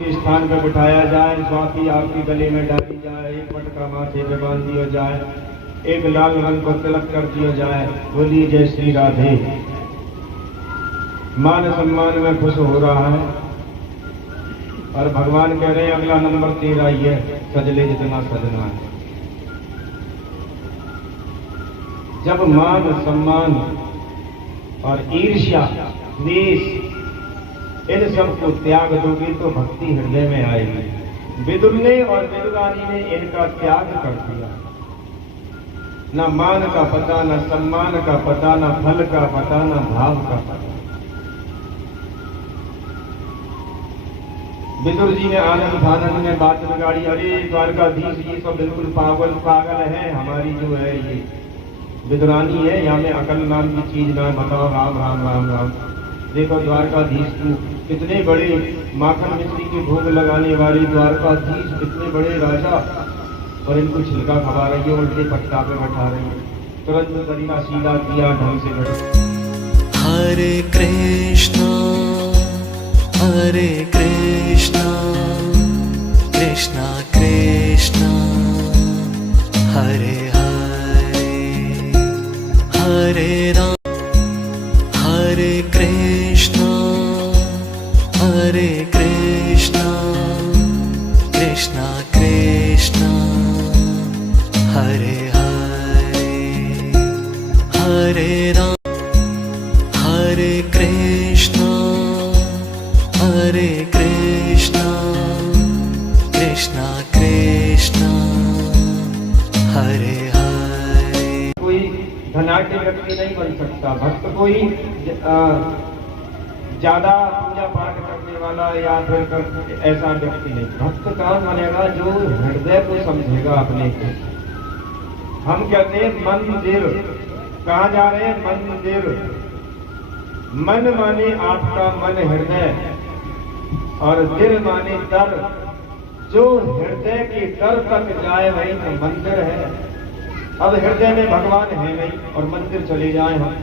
स्थान पर बिठाया जाए, स्वाति आपके गले में डाली जाए, एक पटका माथे पे बांध दिया जाए, एक लाल रंग को तिलक कर दिया जाए। बोलिए जय श्री राधे। मान सम्मान में खुश हो रहा है और भगवान कह रहे हैं अगला नंबर तेरा ही है, सजले जितना सजना है। जब मान सम्मान और ईर्ष्या द्वेष इन सबको त्याग दोगे तो भक्ति हृदय में आएगी। विदुर ने और विदुरानी ने इनका त्याग कर दिया। न मान का पता, न सम्मान का पता, न फल का पता, न भाव का पता। विदुर जी ने आनंद आनंद में बात बिगाड़ी, अरे द्वारकाधीश ये सब बिल्कुल पागल है, हमारी जो है ये विदुरानी है, यहाँ में अकल नाम की चीज ना, बताओ राम राम राम राम। देखो द्वारकाधीश को कितने बड़े माखन मिश्री के भोग लगाने वाले द्वारकाधीश, इतने बड़े राजा, और इनको छिलका खवा रही है, उल्टे पट्टा पे बैठा रही है। तुरंत करीना सीधा किया ढंग से बैठा। हरे कृष्णा कृष्णा कृष्णा हरे हरे हरे राम। हरे कृष्णा कृष्णा कृष्णा हरे हरे हरे राम। हरे कृष्णा कृष्णा कृष्णा हरे हरे। कोई धनाढ़ व्यक्ति नहीं बन सकता, भक्त कोई ज्यादा पूजा पाठ करने वाला या फिर ऐसा व्यक्ति नहीं। भक्त कौन बनेगा? जो हृदय को समझेगा अपने को। हम कहते हैं मंदिर, कहाँ जा रहे हैं? मंदिर। मन माने आपका मन हृदय, और दिल माने दर। जो हृदय के दर तक जाए वही तो मंदिर है। अब हृदय में भगवान है नहीं और मंदिर चले जाए हम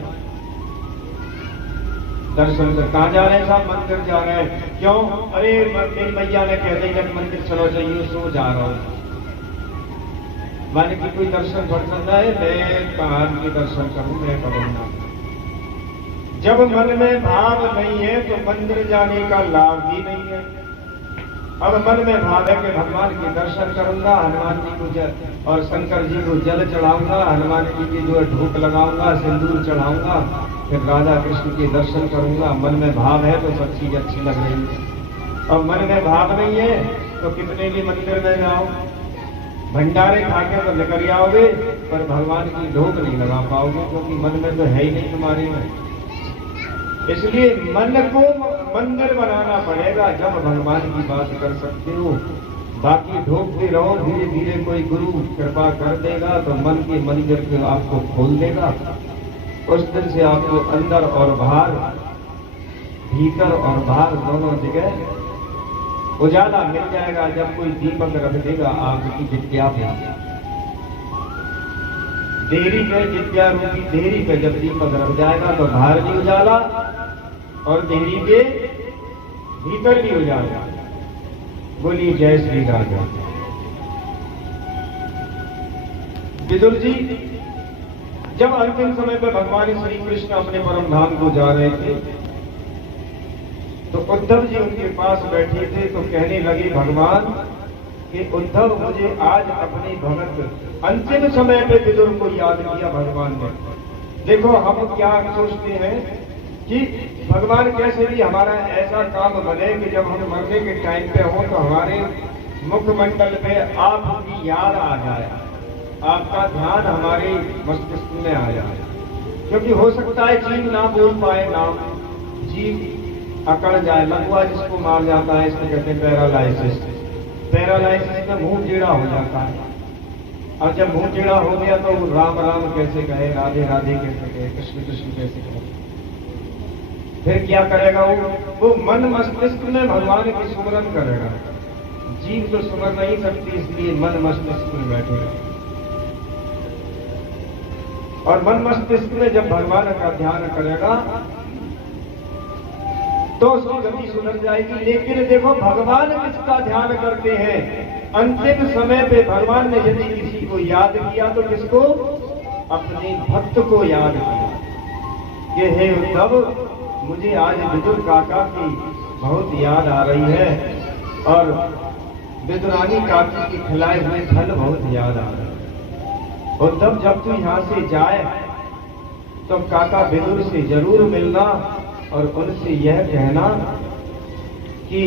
दर्शन कर, कहाँ जा रहे हैं साहब? मंदिर जा रहे हैं। क्यों? अरे मेरी मैया ने कह दिया कि मंदिर चलो, चाहिए सो जा रहा हूँ। माने कि कोई दर्शन पसंद है, मैं कहाँ के दर्शन करूँ, मैं करूँगा। जब मन में भाव नहीं है तो मंदिर जाने का लाभ भी नहीं है। अब मन में भाव है कि भगवान के दर्शन करूंगा, हनुमान जी को और शंकर जी को जल चढ़ाऊंगा, हनुमान जी की जो धूप लगाऊंगा, सिंदूर चढ़ाऊंगा, फिर राधा कृष्ण के दर्शन करूंगा। मन में भाव है तो सब चीज अच्छी लग रही है। और मन में भाव नहीं है तो कितने भी मंदिर में जाओ, भंडारे खाके तो निकल आओगे, पर भगवान की धूप नहीं लगा पाओगे, क्योंकि मन में तो है ही नहीं तुम्हारे में। इसलिए मन को मंदिर बनाना पड़ेगा, जब भगवान की बात कर सकते हो। बाकी ढोकते रहो, धीरे धीरे कोई गुरु कृपा कर देगा तो मन के मंदिर को आपको खोल देगा। उस दिन से आपको अंदर और बाहर, भीतर और बाहर दोनों जगह उजाला मिल जाएगा। जब कोई दीपक रख देगा आपकी विद्या में, देरी पे विद्या रूपी देरी पे जब दीपक रख जाएगा तो बाहर भी उजाला और देरी के भीतर भी उजाला। बोलिए जय श्री राधे। विदुर जी जब अंतिम समय पर भगवान श्री कृष्ण अपने परम धाम को जा रहे थे तो उद्धव जी उनके पास बैठे थे, तो कहने लगे भगवान कि उद्धव, मुझे आज अपने भगत अंतिम समय पे विदुर को याद किया भगवान ने। देखो हम क्या सोचते हैं कि भगवान कैसे भी हमारा ऐसा काम बने कि जब हम मरने के टाइम पे हो तो हमारे मुखमंडल पे आपकी याद आ जाए, आपका ध्यान हमारे मस्तिष्क में आ जाए। क्योंकि हो सकता है जीव ना बोल पाए, नाम जीव अकड़ जाए। लंगुआ जिसको मार जाता है, इसको कहते हैं पैरालाइसिस। पैरालाइसिस में मुंह टेढ़ा हो जाता है, और जब मुंह टेढ़ा हो गया तो राम राम कैसे कहे, राधे राधे कैसे कहे, कृष्ण कृष्ण कैसे कहे। फिर क्या करेगा वो मन मस्तिष्क में भगवान की सुमरन करेगा। जीव तो सुमर नहीं सकती, इसलिए मन मस्तिष्क में बैठेगा। और मन मस्तिष्क में जब भगवान का ध्यान करेगा तो उसकी गति सुधर जाएगी। लेकिन देखो भगवान किसका ध्यान करते हैं? अंतिम समय पे भगवान ने यदि किसी को याद किया तो किसको? अपने भक्त को याद किया कि हे उद्धव, मुझे आज विदुर काका की बहुत याद आ रही है और विदुरानी काकी के खिलाए हुए फल बहुत याद आ रहे हैं। उद्धव, जब तू यहाँ से जाए तो काका विदुर से जरूर मिलना और उनसे यह कहना कि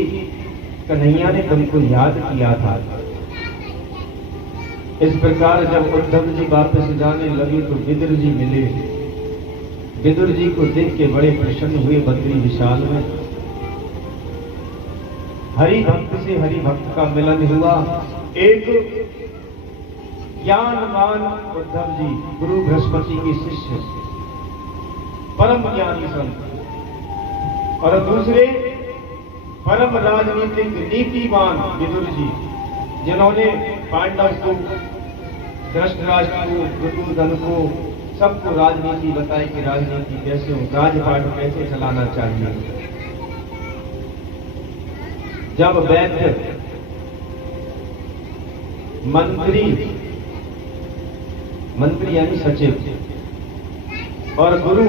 कन्हैया ने तुमको याद किया था। इस प्रकार जब उद्धव जी वापस जाने लगे तो विदुर जी मिले। विदुर जी को देख के बड़े प्रसन्न हुए बद्री विशाल में। हरि भक्त से हरि भक्त का मिलन हुआ। एक ज्ञानवान उद्धव जी, गुरु बृहस्पति के शिष्य, परम ज्ञानी संत, और दूसरे परम राजनीतिक नीतिवान विदुर जी, जिन्होंने पांडव को, धृतराष्ट्र को, दुर्योधन को, सबको राजनीति बताई कि राजनीति कैसे हो, राजपाट कैसे चलाना चाहिए। जब वैद्य, मंत्री यानी सचिव और गुरु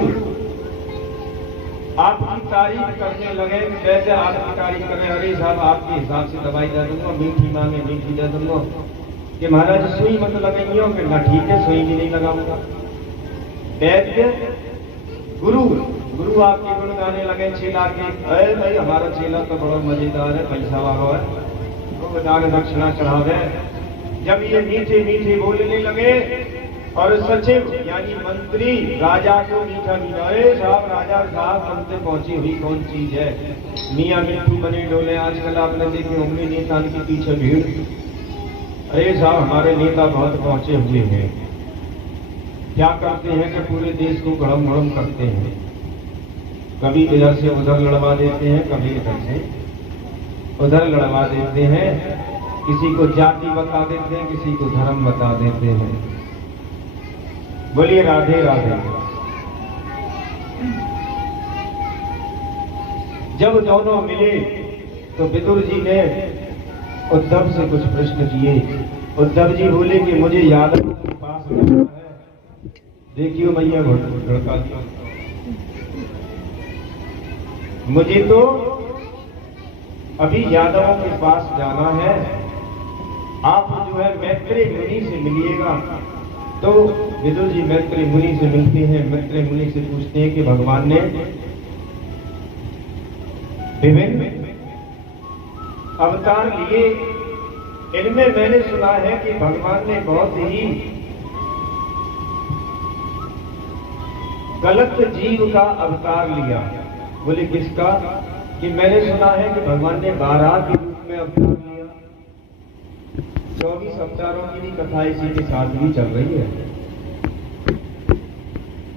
आपकी तारीफ करने लगे, वैसे आपकी तारीफ करें, अरे साहब आपके हिसाब से दवाई दे दूंगा, मीठी मांगे मीठी दे दूंगा, कि महाराज सुई मत लगाइयो, कि ना ठीक है सुई भी नहीं लगाऊंगा। वैद्य गुरु आपके गुण गाने लगे, चेला के, अरे भाई हमारा चेला तो बड़ा मजेदार है, पैसा वाला है, तो दान दक्षिणा चढ़ावे। जब ये मीठे मीठे बोलने लगे और सचिव यानी मंत्री राजा को मीठा मीठा, अरे साहब राजा साहब हम से पहुंची हुई कौन चीज है, मियाँ मिट्टू बने डोले आजकल आपने देखे होंगे नेता के पीछे भीड़। अरे साहब हमारे नेता बहुत पहुंचे हुए हैं, क्या करते हैं कि पूरे देश को गड़म गड़म करते हैं, कभी इधर से उधर लड़वा देते हैं, कभी इधर से उधर लड़वा देते हैं, किसी को जाति बता देते हैं, किसी को धर्म बता देते हैं। बोलिए राधे राधे। जब दोनों मिले तो विदुर जी ने उद्धव से कुछ प्रश्न किए। उद्धव जी बोले कि मुझे यादव के पास जाना है। देखियो भैया लड़का, मुझे तो अभी यादवों के पास जाना है, आप जो है मैत्रेय मुनि से मिलिएगा। तो विदुर जी मैत्रेय मुनि से मिलते हैं। मैत्रेय मुनि से पूछते हैं कि भगवान ने विभिन्न अवतार लिए, इनमें मैंने सुना है कि भगवान ने बहुत ही गलत जीव का अवतार लिया। बोले किसका? कि मैंने सुना है कि भगवान ने 12 के रूप में अवतार लिया। 24 अवतारों की भी कथा इसी के साथ भी चल रही है।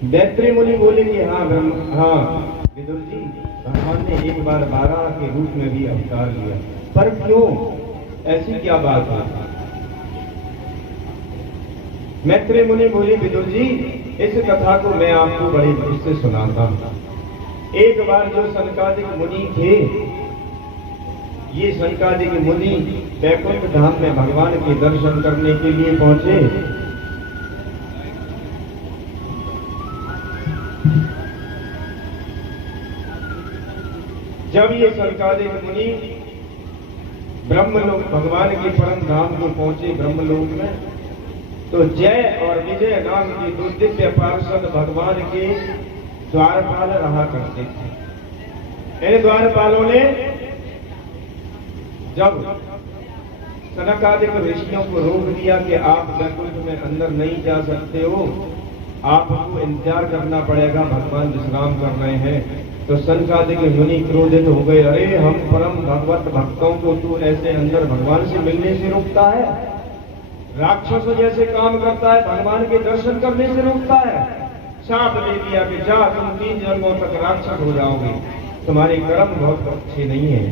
मैत्रेय मुनि बोले कि हाँ विदुर जी, भगवान ने एक बार 12 के रूप में भी अवतार लिया, पर क्यों, ऐसी क्या बात है? मैत्रेय मुनि बोले विदुर जी, इस कथा को मैं आपको बड़े दुख से सुनाता हूं। एक बार जो सनकादिक मुनि थे, ये सनकादिक मुनि वैकुंठ धाम में भगवान के दर्शन करने के लिए पहुंचे। जब ये सनकादिक मुनि ब्रह्मलोक, भगवान के परम धाम को पहुंचे ब्रह्मलोक में, तो जय और विजय नाम के 2 दिव्य पार्षद भगवान के द्वारपाल रहा करते थे। इन द्वारपालों ने जब सनकादिक ऋषियों को रोक दिया कि आप वैकुंठ में अंदर नहीं जा सकते हो, आपको इंतजार करना पड़ेगा, भगवान विश्राम कर रहे हैं, तो सनकादिक मुनि क्रोधित हो गए। अरे हम परम भगवत भक्तों को तू ऐसे अंदर भगवान से मिलने से रोकता है, राक्षसों जैसे काम करता है, भगवान के दर्शन करने से रोकता है। शाप दे दिया कि जा तुम 3 जन्मों तक राक्षस हो जाओगे, तुम्हारे कर्म बहुत अच्छे नहीं है।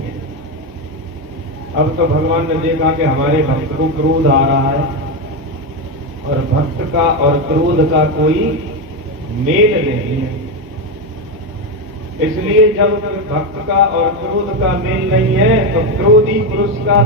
अब तो भगवान ने देखा कि हमारे भक्त को क्रोध आ रहा है, और भक्त का और क्रोध का कोई मेल नहीं है। इसलिए जब भक्त का और क्रोध का मेल नहीं है तो क्रोधी पुरुष का